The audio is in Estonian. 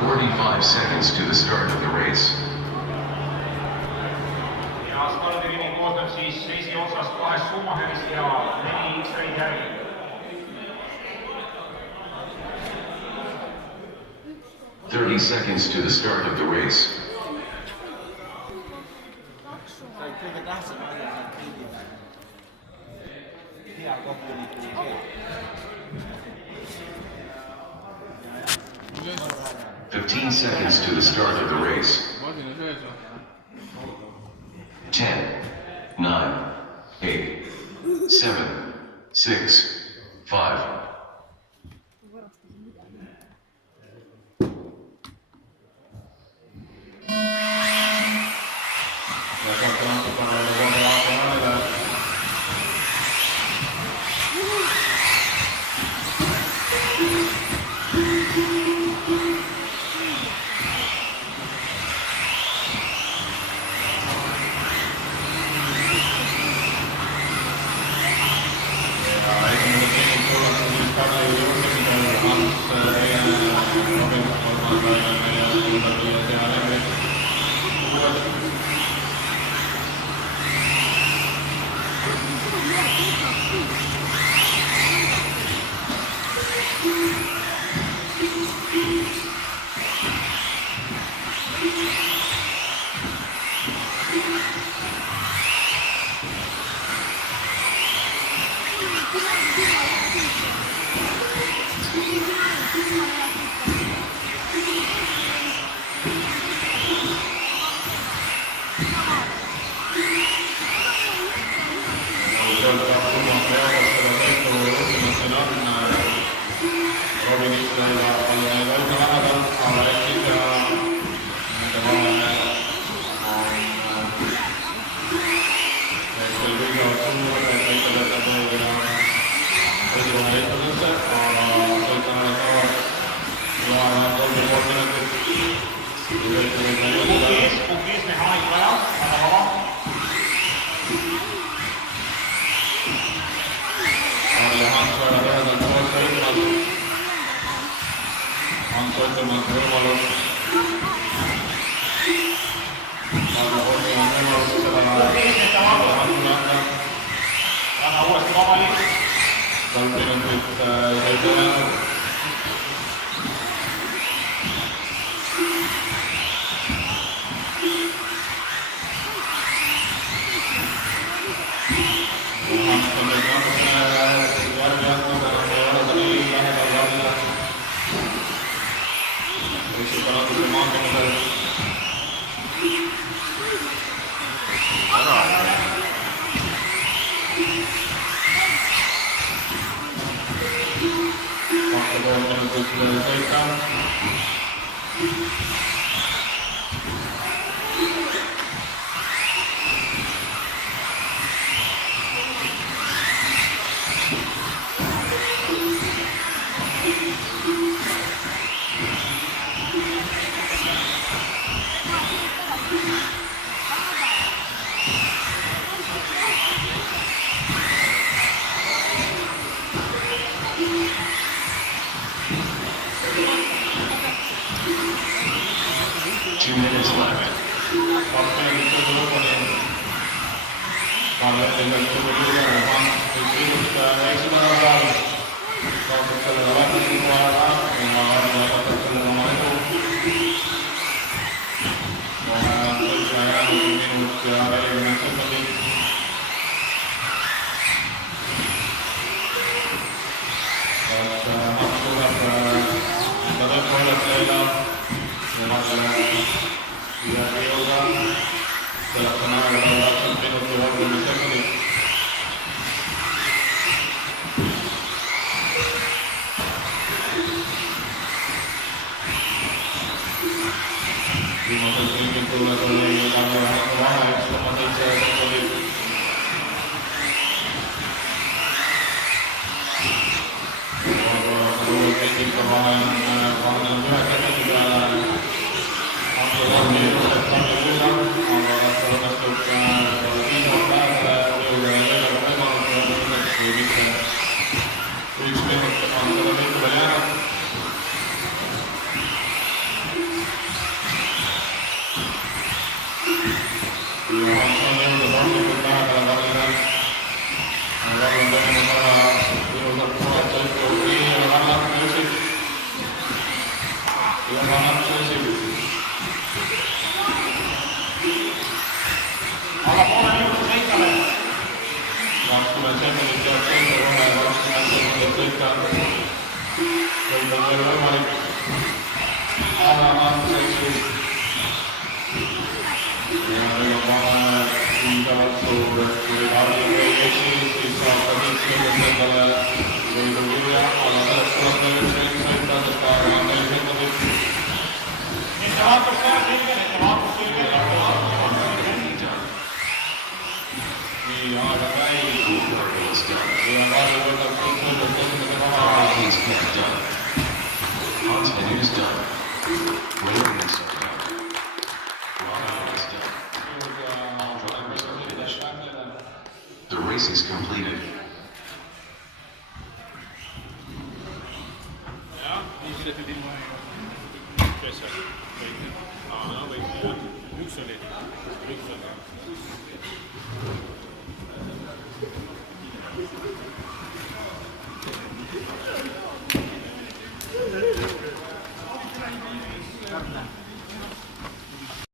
45 seconds to the start of the race. Ja stardirivi koosneb siis esiosas 2 Schumacherist ja 4 X-Raid järgi. Seconds to the start of the race. Kõige tähtsam asi on pildil. Hea kokkuliikumine see. 15 seconds to the start of the race. 10, 9, 8, 7, 6, 5. pannakse esimesi. alla poole minuti sõitale. 20 sekundit jääb sõita kohe, 20 sekundit sõita. Sõita on veel võimalik. Alamant sõitsus. Ja nüüd on vahele piisavalt suur, et kui Harri ei eksi, siis saab ka siit kõigest endale võidu kirja. Alla sellest tuleb veel üks sõit sõita, sest aega on 4 sekundit. Ettevaatus teha selge, ettevaatus selge. Nii, aega käib. Purple is done. Ja Harri võtab kõik sõidud esimese koha. He's half done. Continue is done. Racing is done. Lotto is done. Drivers are finished. The race is completed. Jah, nii sõideti ilma. Kes oli? Võitja. No võitja. Üks oli. Üks oli.